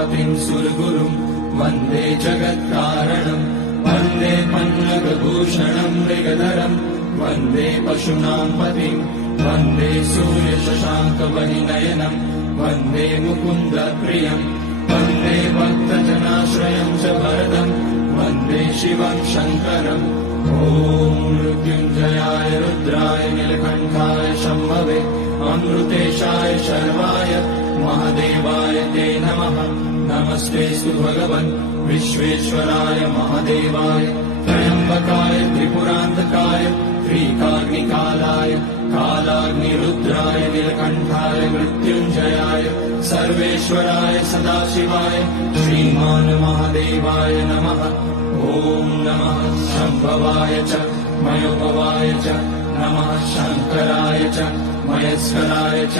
उमापतिं सुरगुरुं वन्दे जगत्कारणं वन्दे पन्नगभूषणं मृगधरं वन्दे पशूनां पतिं वन्दे सूर्यशशाङ्कवनिनयनं वन्दे मुकुन्दप्रियं वन्दे भक्तजनाश्रयं च वरदं वन्दे शिवं शङ्करम् ॐ मृत्युञ्जयाय रुद्राय नीलकण्ठाय शम्भवे अमृतेशाय शर्वाय महादेवाय ते नमः। नमस्तेऽस्तु भगवन् विश्वेश्वराय महादेवाय त्र्यम्बकाय त्रिपुरान्तकाय त्रिकाग्निकालाय कालाग्निरुद्राय नीलकण्ठाय मृत्युञ्जयाय सर्वेश्वराय सदाशिवाय श्रीमान् महादेवाय नमः। ॐ नमः शम्भवाय च मयोभवाय च नमः शङ्कराय च मयस्कराय च